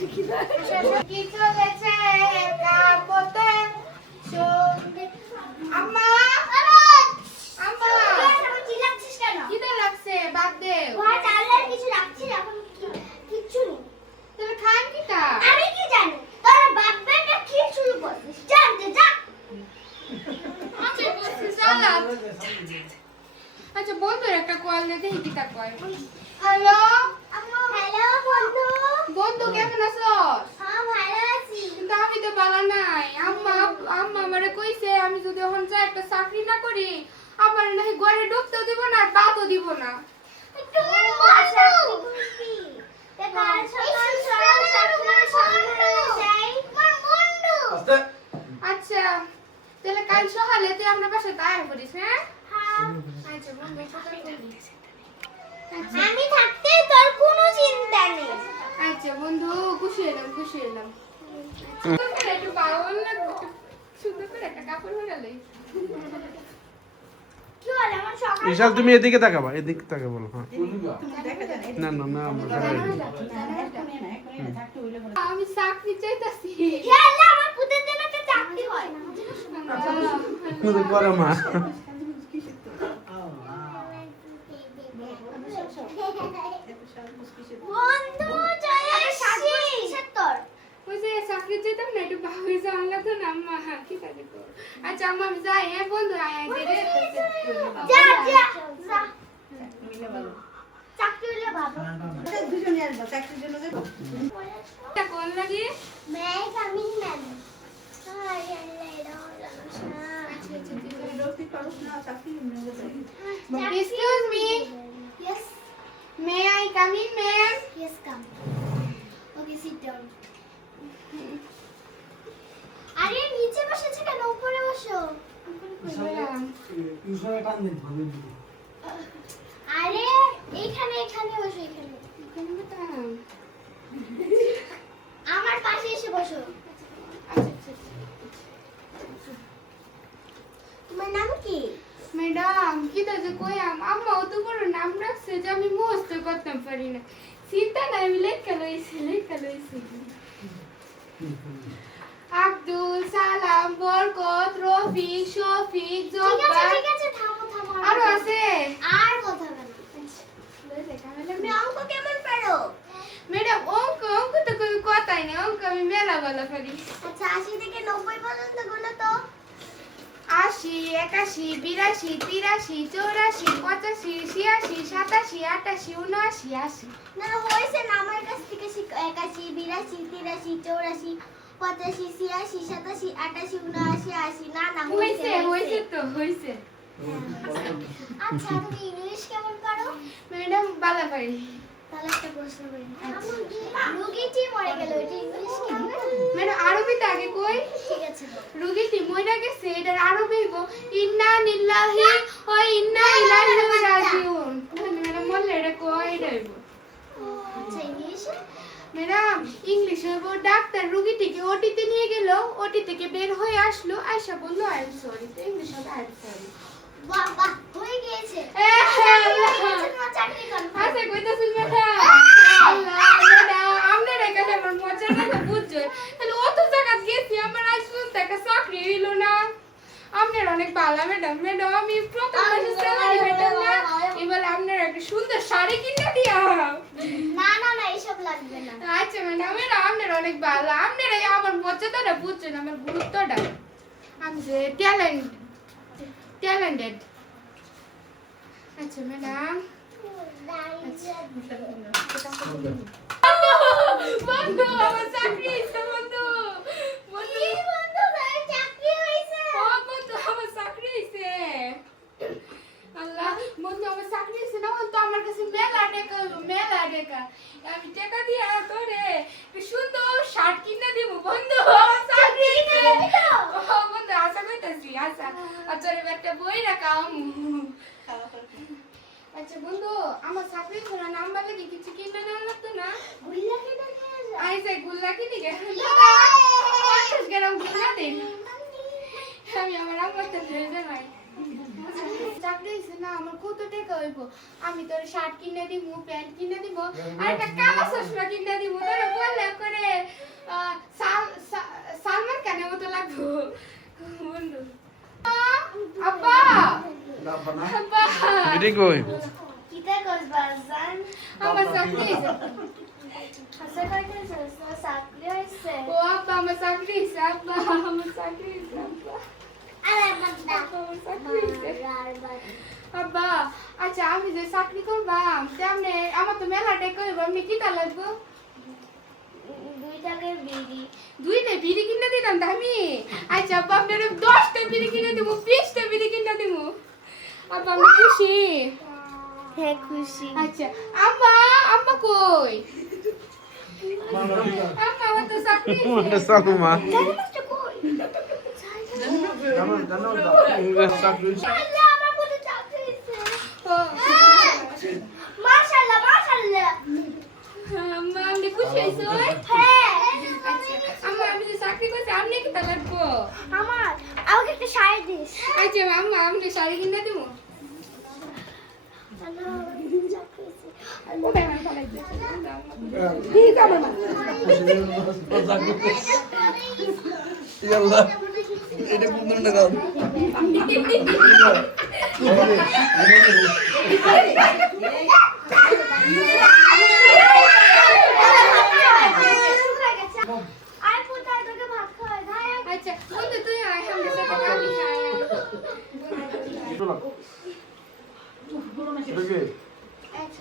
কি চলেছে কাপতে সঙ্গে আম্মা আম্মা কি লাগছিস কেন? কিটা লাগছে বাদ দে ওয়া চালের কিছু লাগছিস এখন কিচ্ছু নেই। তুমি খান কিটা আমি কি জানি? তোর বাপ বেটা কি শুরু করছিস? জানতে যা। আচ্ছা বলছি সালা আচ্ছা বন্ধুর একটা কল দে দেখি কিটা কয় হ্যালো আম্মু হ্যালো বন্ধু। বন্ধু কেমন আছো হ্যাঁ ভালো আছি। কিন্তু আমি তো ভালো নাই আম্মা আম্মা আমারে কইছে আমি যদি এখন যাই একটা চাকরি না করি আমার নাকি ঘরে ঢুকতেও দিব না ভাতও দিব না তোর বন্ধু বুঝবি। কাল সকাল সকাল যাই আমার বন্ধু। আচ্ছা তাহলে কাল সকালে তুই আমরা বাসায় আয়া করিস হ্যাঁ হ্যাঁ আচ্ছা বন্ধু সকালে করিস আমি থাকতে তোর কোনো চিন্তা নেই। আচ্ছা বন্ধু খুশি হলাম সুন্দর করে একটু বাউল লাগবে সুন্দর করে একটা কাপড় পরে লই কি হলো আমার সকাল বিশাল তুমি এদিকে তাকাবা এদিকে তাকাবো হ্যাঁ না না না আমরা সবাই আমি চাকরি চাইতাছি খেলা আমার পুতের জন্য একটা চাকরি হয়। কিন্তু পরে মা বন্ধু চলে আসছিস তোর। ওই যে চাকরি চাইতাম না একটু বাউল যাওয়ার লাগতো না আম্মা কি কাজে কর আচ্ছা আম্মা আমি যাই হ্যাঁ বন্ধু আয় দে রে যা যা যা। চাকরি হলে বাবা। টা কোন লাগি मैं coming ma'am. Hi Allah Excuse me. Yes. May I come in, ma'am? Yes, come. Okay, sit down. আরে নিচে বসেছে কেন উপরে বসো। আরে এইখানে এখানে বসো এখানে। আমার পাশে এসে বসো। তোমার নাম কি? ম্যাডাম কি তো যে কই আম্মা অত বড় নাম রাখছে যে আমি মুখস্থ করতে পারি না চিন্তা নাই আমি লেখা লইছি আব্দুল সালাম বরকত রফিক শফিক জব্বার ঠিক আছে থামো থামো। আরো আছে আর কথা বলো। তুমি অঙ্ক কেমন পারো? ম্যাডাম অঙ্ক তো কোনো কথাই নেই অঙ্ক আমি মেলা ভালো পারি আচ্ছা 80 থেকে 90 পর্যন্ত গুলো তো। 80 81 82 83 84 85 86 87 88 79 80 না হয়েছে না আমার কাছ থেকে 81 82 83 84 85 86 87 88 79 80 না না হইছে তো আচ্ছা তুমি ইংলিশ কেমন পারো? ম্যাডাম ভালো পারি তাহলে একটা প্রশ্ন করি। রুগীটি মরে গেল এটা ইংলিশ কেমন? ম্যাডাম আরবিতে আগে কই ঠিক আছে রুগীটি মইরা গেছে এটার আরবি গো ইন্না লিল্লাহি ওয়া ইন্না ইলাইহি রাজিউন ম্যাডাম বললে এটা কই এটা হইব আচ্ছা ইংলিশে ম্যাডাম ইংলিশ হইব ডাক্তার রুগীটিকে ওটিতে নিয়ে গেল ওটি থেকে বের হয়ে আসলো আয়শা বলল আই এম সরি তো ইংলিশ হবে আই এম সরি বাবা হয়ে গিয়েছে। তোমার চাকরি কনফার্ম। আচ্ছা কইতাছেন ম্যাডাম আল্লাহ ম্যাডাম আপনার এখানে আমার মজার কথা বুঝছো তাহলে অত জায়গা গেছি আমার আজ পর্যন্ত একটা চাকরি হইল না আপনার অনেক ভালো ম্যাডাম আমি প্রথম মাসে স্যালারি পাইতাম না এবার আপনার একটা সুন্দর শাড়ি কিনে দিয়া না না না এসব লাগবে না। আচ্ছা ম্যাডাম আপনার অনেক ভালো আপনার আমার মর্যাদাটা বুঝছেন আমার গুরুত্বটা আমি যে ট্যালেন্টেড আচ্ছা ম্যাডাম বন্ধু আমার চাকরি হইছে বন্ধু কি বন্ধু ভাই চাকরি হইছে? ও বন্ধু আমার চাকরি হইছে আল্লাহ বন্ধু আমার চাকরি হইছে না তো আমার কাছে মেলা টাকা আমি টাকা দিয়ে তোরে সুন্দর শার্ট কিনে দিব বন্ধু আমার চাকরি হইছে ও বন্ধু আশা কইতাছি আচ্ছা রে একটা বই রাখাম আচ্ছা বন্ধু আমার চাকরি করে নাম্বার লাগি কিছু কিনে না লাগতো না গুল্লা কেটে নিয়ে যা। আইসে গুল্লা কিনে গে 50 গ্রাম গুল্লা দেন আমি আমার আম্মার তো ধরে ভাই চাকরি হইছে না আমার কত টাকা হইব আমি তোর শার্ট কিনে দিব প্যান্ট কিনে দিব আর একটা কালো চশমা কিনে দিব তোর বললে করে সালমান খানের মতো লাগবো বন্ধু আব্বা আব্বা বিটি কই কিতা করবার জান আমার চাকরি হইছে হাসা কাটে চাকরি হইছে ও আব্বা আমার চাকরি হইছে আব্বা আমার চাকরি হইছে আব্বা আরে বান্দা আমার চাকরি হইছে আব্বা আচ্ছা আমি যে চাকরি করবাম তেমনি আমার তো মেলা টাকা হইব আমি কিটা লাগবো 2 টাকার বিড়ি 2টা বিড়ি কিনে দিতাম দামি আচ্ছা আব্বা আপনার 10টা বিড়ি কিনে দিব 20টা বিড়ি কিনে দিব আব্বা আমি খুশি হ্যাঁ খুশি আচ্ছা আম্মা আম্মা কই আম্মা আমার তো চাকরি ওটা সালমা আল্লাহ আমার বলে চাকরি হইছে মাশাআল্লাহ মাশাআল্লাহ আম্মা আমি খুশি হইছো হ্যাঁ আচ্ছা আম্মা আমি যে চাকরি করছি আপনি কি তা লাগবো আমাকে একটা শাড়ি দিস আচ্ছা আম্মা আমি শাড়ি কিনে দিব ওটা আমি ফলাই দিয়েছি ঠিক আছে মা ইয়াল্লাহ এটা কোন ধরনের গান আর কোথায় তোকে ভাত খাওয়াই ভাই আচ্ছা বন্ধু তুই আয় সামনে সাথে আমি এটা কি? আচ্ছা